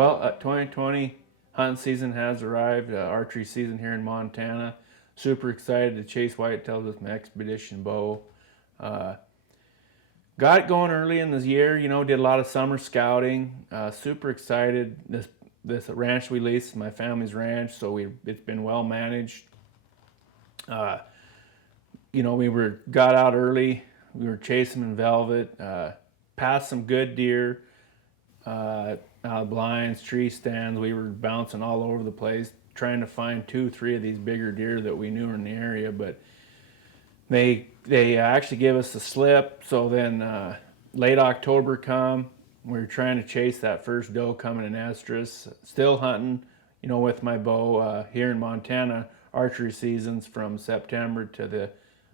Well, 2020 hunting season has arrived, archery season here in Montana. Super excited to chase whitetails with my Xpedition bow. Uh, got it going early in this year, did a lot of summer scouting. Super excited. This ranch we leased is my family's ranch, so it's been well managed. We got out early. We were chasing in velvet, passed some good deer, out of blinds, tree stands. We were bouncing all over the place, trying to find 2-3 of these bigger deer that we knew were in the area, but they actually gave us a slip. So then late October come, we were trying to chase that first doe coming in estrus. Still hunting, with my bow. Here in Montana, archery season's from September to the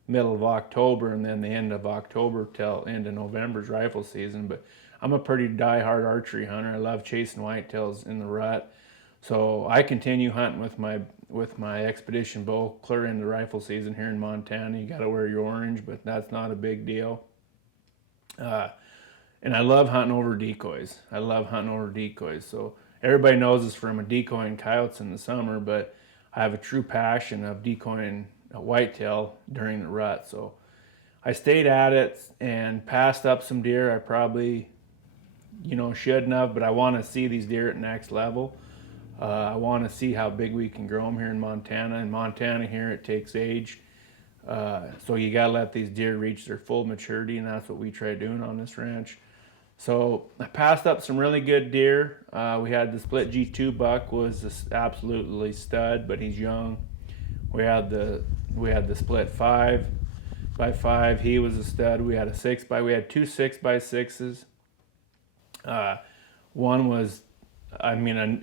middle of October, and then the end of October till end of November's rifle season. But I'm a pretty die-hard archery hunter. I love chasing whitetails in the rut. So I continue hunting with my Xpedition bow clear into rifle season here in Montana. You got to wear your orange, but that's not a big deal. And I love hunting over decoys. So everybody knows us from a decoying coyotes in the summer, but I have a true passion of decoying a whitetail during the rut. So I stayed at it and passed up some deer I probably shouldn't have, but I want to see these deer at next level. I want to see how big we can grow them here in Montana. In Montana here, it takes age. So you got to let these deer reach their full maturity, and that's what we try doing on this ranch. So I passed up some really good deer. We had the split G2 buck, was just absolutely stud, but he's young. We had the split 5x5. He was a stud. We had we had two 6x6s. One was,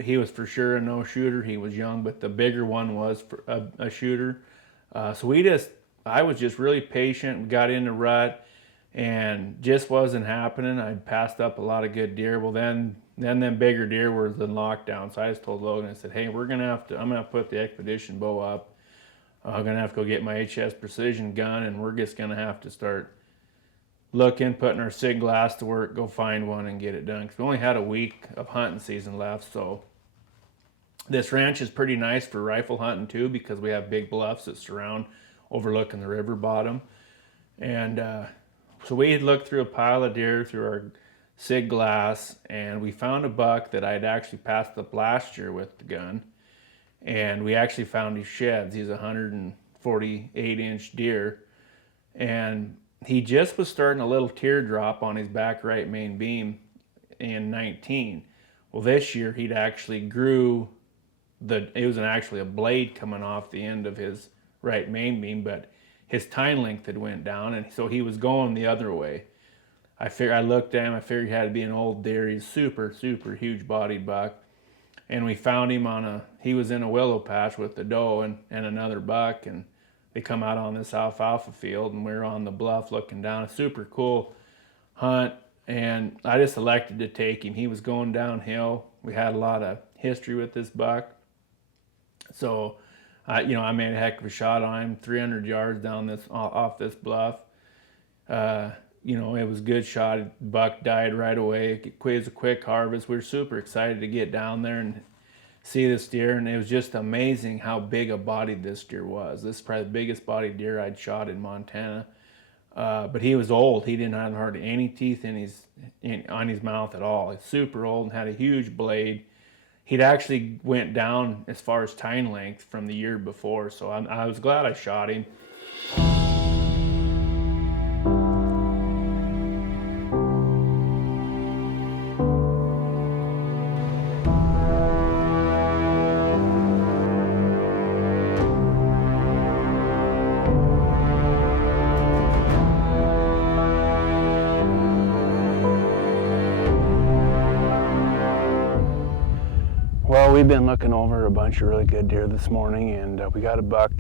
he was for sure a no shooter. He was young, but the bigger one was for a shooter. So I was just really patient. We got in the rut and just wasn't happening. I passed up a lot of good deer. Well, then them bigger deer were in lockdown. So I just told Logan, I said, hey, I'm going to put the Xpedition bow up. I'm going to have to go get my HS precision gun, and we're just going to have to start looking, putting our SIG glass to work, go find one and get it done. Because we only had a week of hunting season left. So this ranch is pretty nice for rifle hunting too, because we have big bluffs that surround, overlooking the river bottom. And so we had looked through a pile of deer through our SIG glass, and we found a buck that I had actually passed up last year with the gun. And we actually found his sheds. He's a 148-inch deer. And he just was starting a little teardrop on his back right main beam in 19. Well, this year he'd actually grew it was actually a blade coming off the end of his right main beam, but his tine length had went down, and so he was going the other way. I looked at him, I figured he had to be an old deer. He's super, super huge bodied buck. And we found him he was in a willow patch with the doe and another buck, and they come out on this alfalfa field, and we're on the bluff looking down. A super cool hunt, and I just elected to take him. He was going downhill. We had a lot of history with this buck. So, I made a heck of a shot on him, 300 yards down off this bluff. It was a good shot. Buck died right away. It was a quick harvest. We were super excited to get down there and see this deer, and it was just amazing how big a body this deer was. This is probably the biggest bodied deer I'd shot in Montana. But he was old. He didn't have hardly any teeth on his mouth at all. He's super old and had a huge blade. He'd actually went down as far as tine length from the year before, so I was glad I shot him. Well, we've been looking over a bunch of really good deer this morning, and we got a buck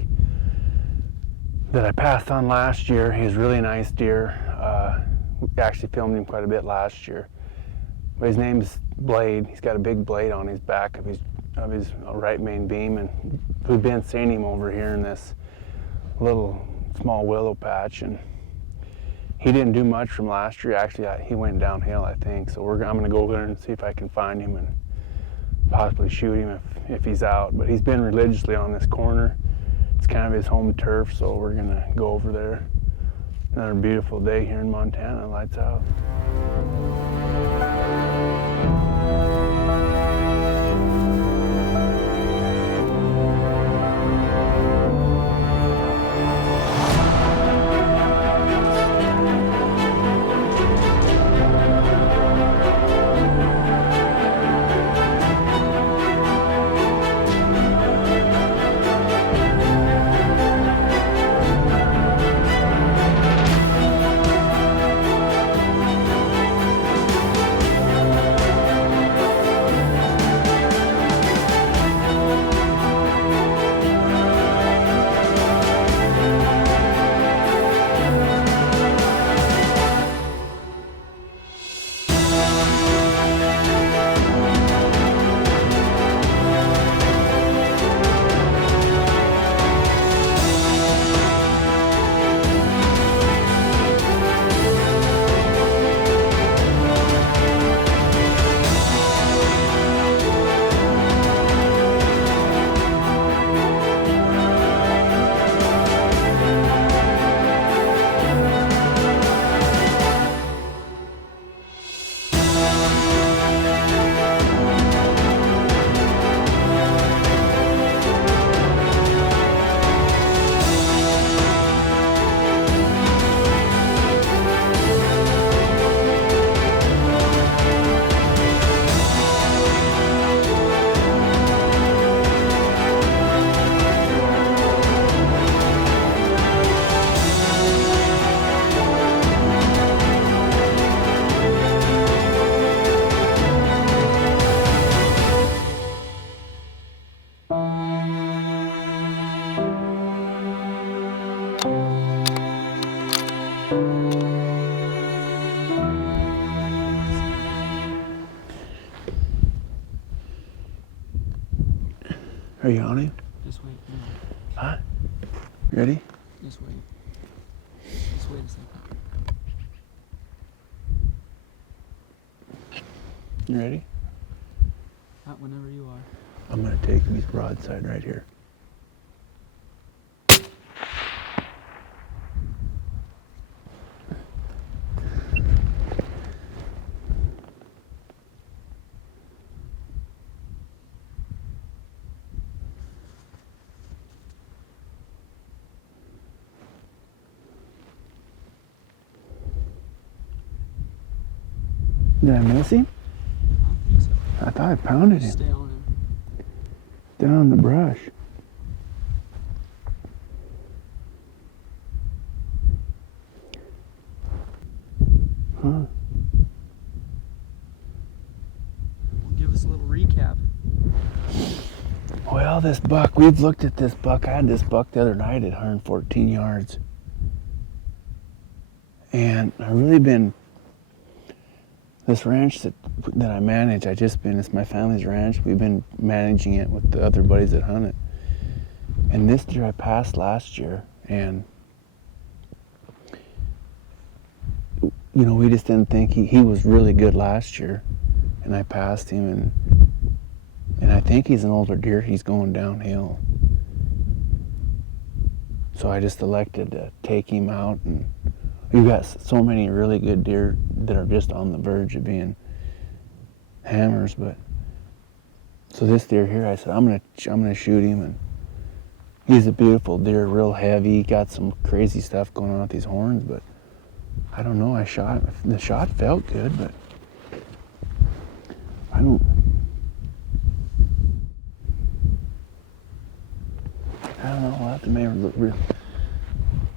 that I passed on last year. He was a really nice deer. We actually filmed him quite a bit last year. But his name's Blade. He's got a big blade on his back of his right main beam, and we've been seeing him over here in this little small willow patch, and he didn't do much from last year. Actually, he went downhill, I think. So I'm going to go there and see if I can find him and possibly shoot him if he's out. But he's been religiously on this corner. It's kind of his home turf, so we're gonna go over there. Another beautiful day here in Montana, lights out. Are you on him? Just wait. No. Huh? Ready? Just wait. Just wait a second. You ready? Not whenever you are. I'm gonna take his broadside right here. Did I miss him? I don't think so. I thought I pounded him. Stay on him. Down in the brush. Huh? Give us a little recap. Well, this buck, we've looked at this buck. I had this buck the other night at 114 yards. And I've really been, this ranch that I manage, it's my family's ranch. We've been managing it with the other buddies that hunt it. And this deer I passed last year, and you know, we just didn't think he was really good last year. And I passed him, and I think he's an older deer. He's going downhill. So I just elected to take him out, and we've got so many really good deer that are just on the verge of being hammers. But so this deer here, I said I'm gonna shoot him, and he's a beautiful deer, real heavy, got some crazy stuff going on with these horns. But I don't know. The shot felt good, but I don't know. We'll have to maybe look.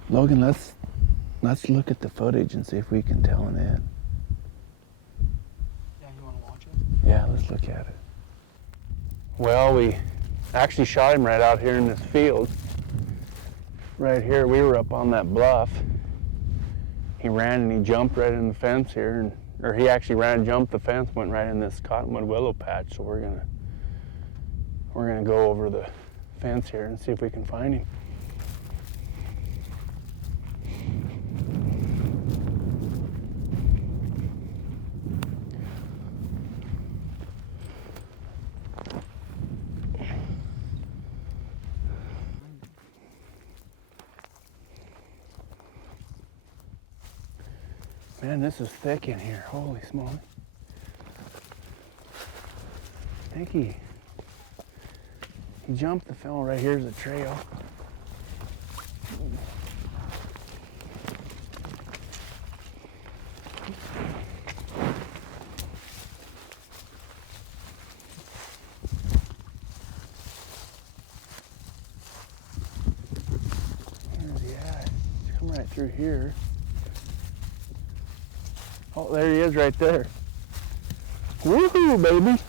Logan, let's look at the footage and see if we can tell an end. Yeah, you want to watch it? Yeah, let's look at it. Well, we actually shot him right out here in this field. Right here, we were up on that bluff. He ran and he jumped right in the fence here, or he actually ran and jumped the fence, went right in this cottonwood willow patch. So we're gonna go over the fence here and see if we can find him. Man, this is thick in here. Holy smoly. I think he jumped the fell. Right here's a trail. Where's he at? He's come right through here. Oh, there he is right there. Woohoo, baby.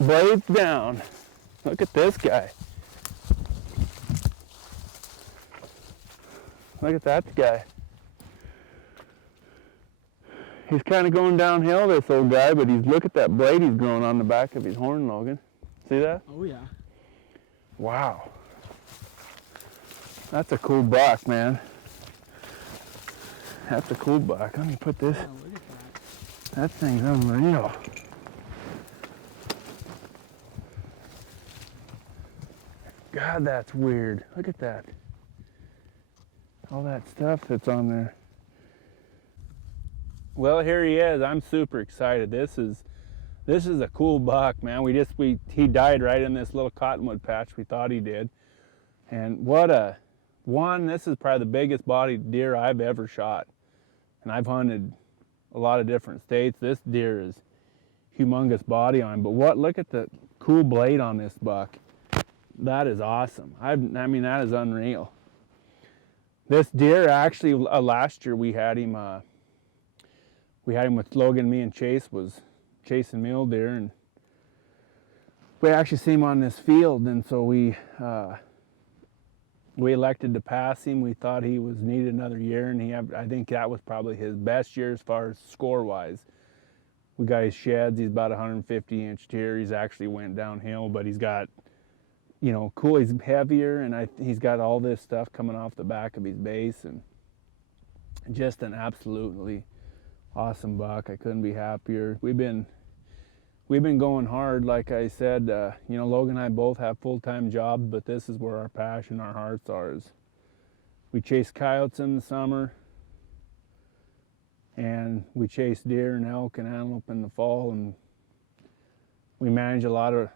Blades down. Look at this guy. Look at that guy. He's kind of going downhill, this old guy, but look at that blade he's growing on the back of his horn, Logan. See that? Oh yeah. Wow. That's a cool buck, man. That's a cool buck. Let me put this. Yeah, look at that. That thing's unreal. God, that's weird. Look at that. All that stuff that's on there. Well, here he is. I'm super excited. This is a cool buck, man. He died right in this little cottonwood patch. We thought he did. And this is probably the biggest bodied deer I've ever shot. And I've hunted a lot of different states. This deer is humongous body on him. But look at the cool blade on this buck. That is awesome. I mean, that is unreal. This deer, actually, last year we had him with Logan. Me and Chase was chasing mule deer, and we actually see him on this field, and so we elected to pass him. We thought he needed another year, and I think that was probably his best year as far as score-wise. We got his sheds. He's about 150-inch deer. He's actually went downhill, but he's got, cool. He's heavier, and he's got all this stuff coming off the back of his base, and just an absolutely awesome buck. I couldn't be happier. We've been going hard, like I said. Logan and I both have full-time jobs, but this is where our passion, our hearts are. We chase coyotes in the summer, and we chase deer and elk and antelope in the fall, and we manage a lot of.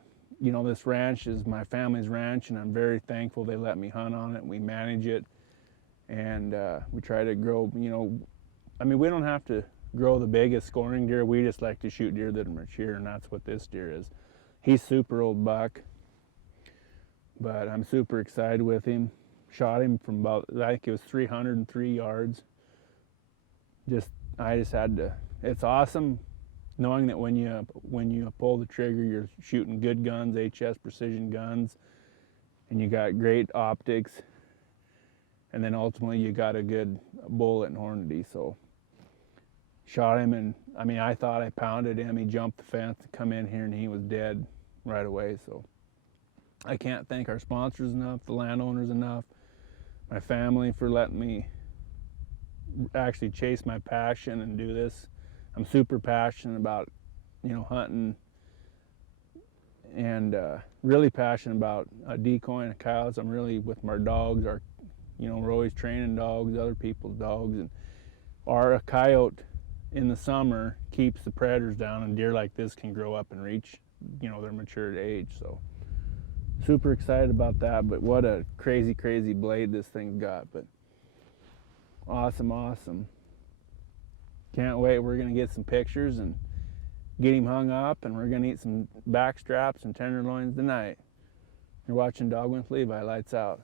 This ranch is my family's ranch, and I'm very thankful they let me hunt on it. We manage it, and we try to grow. We don't have to grow the biggest scoring deer. We just like to shoot deer that are mature, and that's what this deer is. He's super old buck, but I'm super excited with him. Shot him from about, I think it was 303 yards. I just had to. It's awesome knowing that when you pull the trigger, you're shooting good guns, HS precision guns, and you got great optics, and then ultimately you got a good bullet and hornady. So shot him, and I thought I pounded him. He jumped the fence to come in here, and he was dead right away. So I can't thank our sponsors enough, the landowners enough, my family for letting me actually chase my passion and do this. I'm super passionate about, hunting, and really passionate about decoying coyotes. I'm really with my dogs. We're always training dogs, other people's dogs, and a coyote in the summer keeps the predators down, and deer like this can grow up and reach, their matured age. So super excited about that. But what a crazy, crazy blade this thing's got. But awesome. Can't wait. We're going to get some pictures and get him hung up, and we're going to eat some back straps and tenderloins tonight. You're watching Dog with Levi. Lights out.